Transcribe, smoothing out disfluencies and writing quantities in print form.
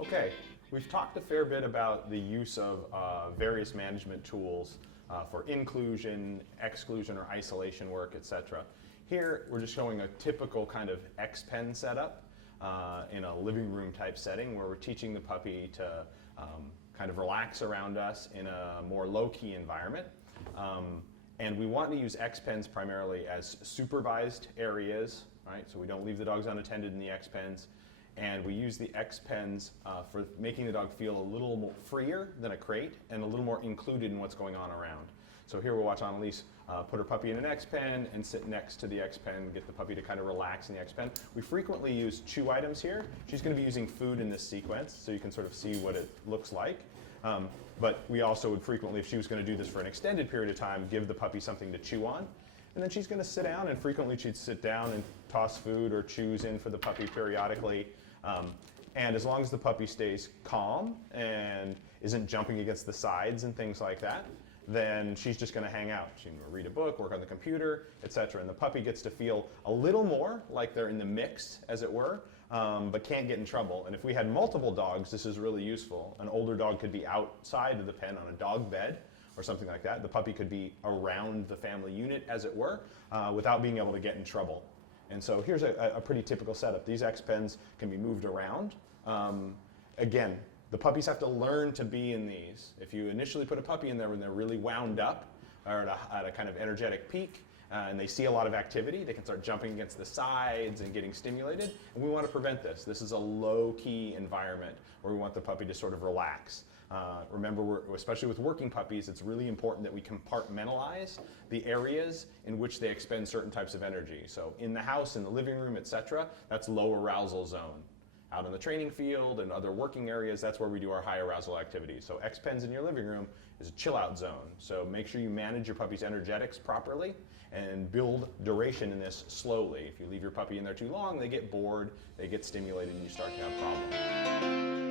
Okay, we've talked a fair bit about the use of various management tools for inclusion, exclusion, or isolation work, etc. Here, we're just showing a typical kind of X-Pen setup in a living room type setting where we're teaching the puppy to kind of relax around us in a more low-key environment. And we want to use X-Pens primarily as supervised areas, right? So we don't leave the dogs unattended in the X-Pens. And we use the X-Pens for making the dog feel a little more freer than a crate and a little more included in what's going on around. So here we'll watch Ellis put her puppy in an X-Pen and sit next to the X-Pen, get the puppy to kind of relax in the X-Pen. We frequently use chew items here. She's going to be using food in this sequence, so you can sort of see what it looks like. But we also would frequently, if she was going to do this for an extended period of time, give the puppy something to chew on. And then she's going to sit down, and frequently she'd sit down and toss food or chews in for the puppy periodically. And as long as the puppy stays calm and isn't jumping against the sides and things like that, then she's just going to hang out. She can read a book, work on the computer, etc. And the puppy gets to feel a little more like they're in the mix, as it were, but can't get in trouble. And if we had multiple dogs, this is really useful. An older dog could be outside of the pen on a dog bed or something like that. The puppy could be around the family unit, as it were, without being able to get in trouble. And so here's a pretty typical setup. These X-Pens can be moved around. Again, the puppies have to learn to be in these. If you initially put a puppy in there when they're really wound up or at a kind of energetic peak and they see a lot of activity, they can start jumping against the sides and getting stimulated. And we want to prevent this. This is a low-key environment where we want the puppy to sort of relax. Remember, especially with working puppies, it's really important that we compartmentalize the areas in which they expend certain types of energy. So in the house, in the living room, etc., that's low arousal zone. Out in the training field and other working areas, that's where we do our high arousal activities. So X-Pens in your living room is a chill out zone. So make sure you manage your puppy's energetics properly and build duration in this slowly. If you leave your puppy in there too long, they get bored, they get stimulated, and you start to have problems.